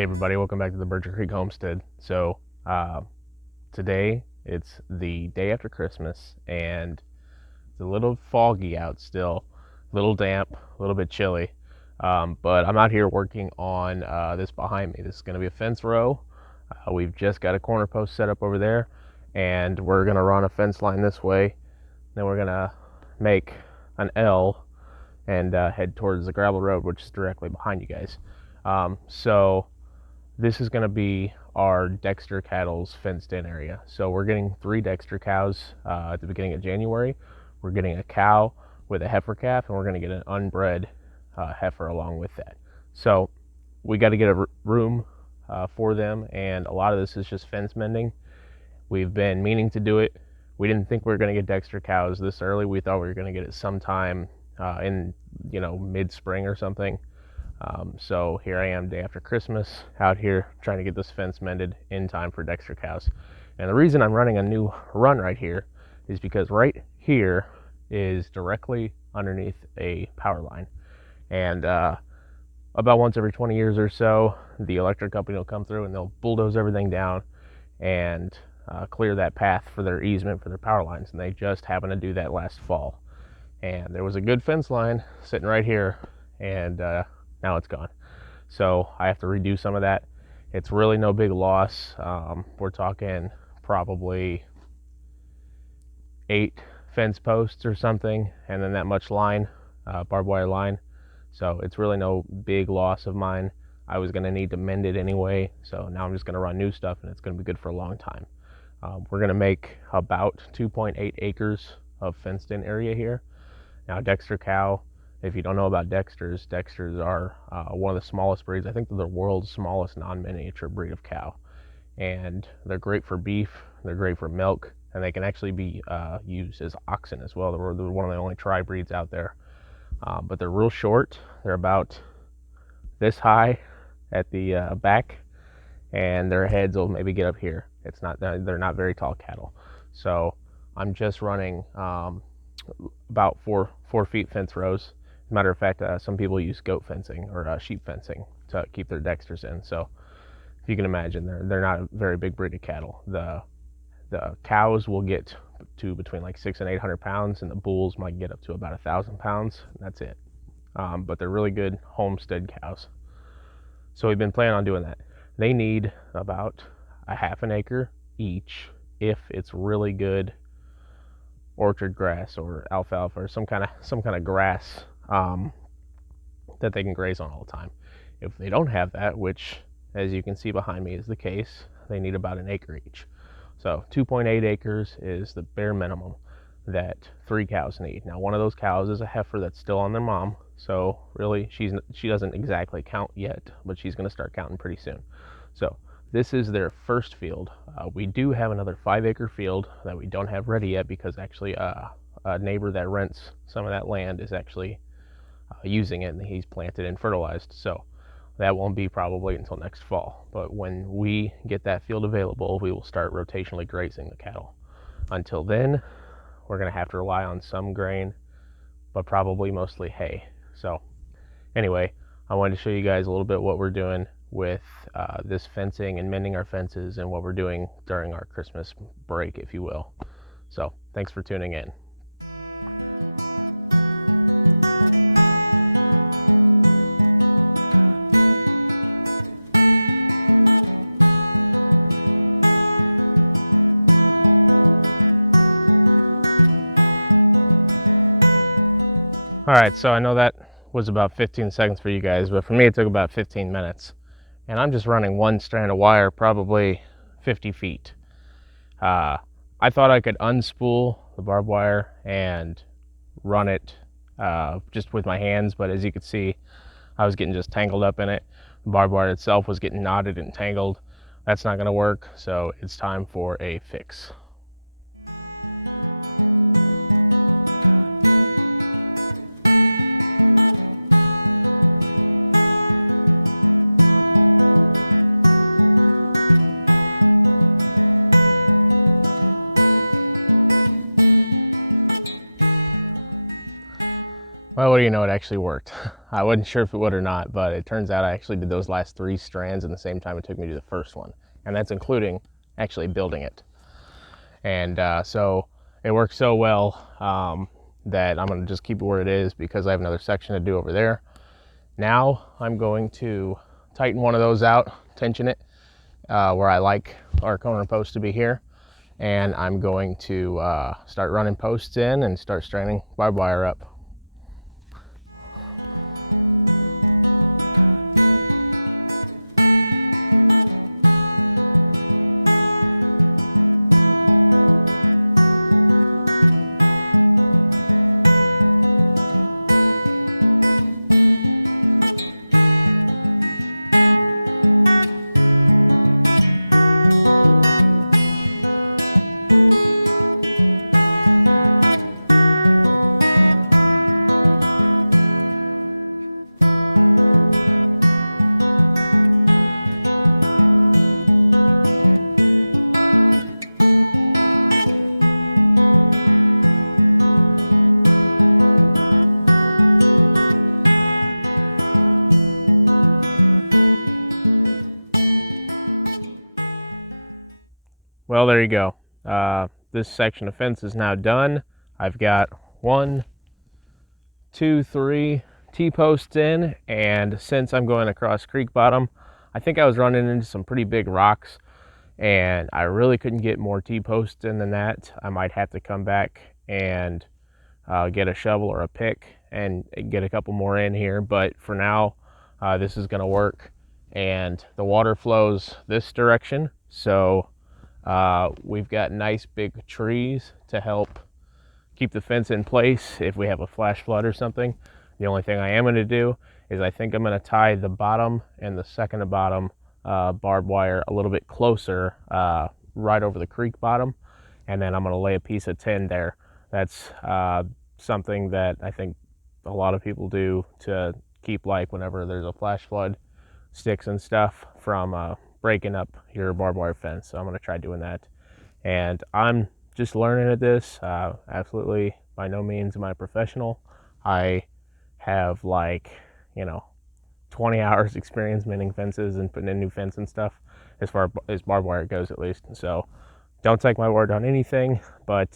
Hey everybody, welcome back to the Birch Creek Homestead. So today it's the day after Christmas and it's a little foggy out still, a little damp, a little bit chilly. But I'm out here working on this behind me. This is going to be a fence row. We've just got a corner post set up over there, and we're going to run a fence line this way. Then we're going to make an L and head towards the gravel road, which is directly behind you guys. So this is going to be our Dexter cattle's fenced in area. So we're getting 3 Dexter cows at the beginning of January. We're getting a cow with a heifer calf, and we're going to get an unbred heifer along with that. So we got to get a room for them, and a lot of this is just fence mending. We've been meaning to do it. We didn't think we were going to get Dexter cows this early. We thought we were going to get it sometime in mid-spring or something. So here I am, day after Christmas, out here trying to get this fence mended in time for Dexter cows. And the reason I'm running a new run right here is because right here is directly underneath a power line. And about once every 20 years or so, the electric company will come through and they'll bulldoze everything down and clear that path for their easement for their power lines. And they just happened to do that last fall. And there was a good fence line sitting right here, and now it's gone. So I have to redo some of that. It's really no big loss. We're talking probably 8 fence posts or something, and then that much line, barbed wire line. So it's really no big loss of mine. I was going to need to mend it anyway, so now I'm just going to run new stuff, and it's going to be good for a long time. We're going to make about 2.8 acres of fenced in area here. Now, Dexter cow, if you don't know about Dexters, Dexters are one of the smallest breeds. I think they're the world's smallest non-miniature breed of cow. And they're great for beef, they're great for milk, and they can actually be used as oxen as well. They're one of the only tri breeds out there. But they're real short. They're about this high at the back, and their heads will maybe get up here. They're not very tall cattle. So I'm just running about 4 feet fence rows. Matter of fact, some people use goat fencing or sheep fencing to keep their Dexters in. So if you can imagine, they're not a very big breed of cattle. The cows will get to between like 600 and 800 pounds, and the bulls might get up to about 1,000 pounds. That's it. But they're really good Homestead cows. So we've been planning on doing that. They need about a half an acre each if it's really good orchard grass or alfalfa or some kind of grass that they can graze on all the time. If they don't have that, which as you can see behind me is the case, they need about an acre each. So 2.8 acres is the bare minimum that 3 cows need. Now, one of those cows is a heifer that's still on their mom, so really she doesn't exactly count yet, but she's going to start counting pretty soon. So this is their first field. We do have another 5-acre field that we don't have ready yet because actually a neighbor that rents some of that land is actually using it, and he's planted and fertilized. So that won't be probably until next fall. But when we get that field available, we will start rotationally grazing the cattle. Until then, we're going to have to rely on some grain, but probably mostly hay. So anyway, I wanted to show you guys a little bit what we're doing with this fencing and mending our fences and what we're doing during our Christmas break, if you will. So thanks for tuning in. All right, so I know that was about 15 seconds for you guys, but for me it took about 15 minutes. And I'm just running one strand of wire, probably 50 feet. I thought I could unspool the barbed wire and run it just with my hands, but as you can see, I was getting just tangled up in it. The barbed wire itself was getting knotted and tangled. That's not gonna work, so it's time for a fix. Well, what do you know, it actually worked. I wasn't sure if it would or not, but it turns out I actually did those last 3 strands in the same time it took me to do the first one. And that's including actually building it. And so it works so well that I'm going to just keep it where it is because I have another section to do over there. Now I'm going to tighten one of those out, tension it where I like our corner post to be here. And I'm going to start running posts in and start stranding barbed wire up. Well, there you go. This section of fence is now done. I've got 1, 2, 3 T-posts in, and since I'm going across creek bottom, I think I was running into some pretty big rocks, and I really couldn't get more T-posts in than that. I might have to come back and get a shovel or a pick and get a couple more in here, but for now, this is going to work. And the water flows this direction, so we've got nice big trees to help keep the fence in place if we have a flash flood or something. The only thing I am going to do is I think I'm going to tie the bottom and the second to bottom barbed wire a little bit closer right over the creek bottom, and then I'm going to lay a piece of tin there. That's something that I think a lot of people do to keep, like, whenever there's a flash flood, sticks and stuff from breaking up your barbed wire fence. So I'm going to try doing that. And I'm just learning at this. Absolutely by no means am I a professional. I have, like, 20 hours experience mending fences and putting in new fence and stuff, as far as barbed wire goes, at least. So don't take my word on anything, but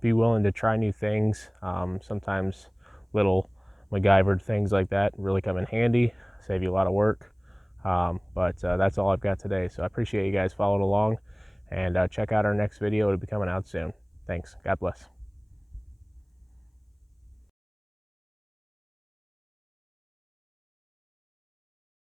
be willing to try new things. Sometimes little MacGyvered things like that really come in handy, save you a lot of work. But that's all I've got today. So I appreciate you guys following along, and check out our next video. It'll be coming out soon. Thanks. God bless.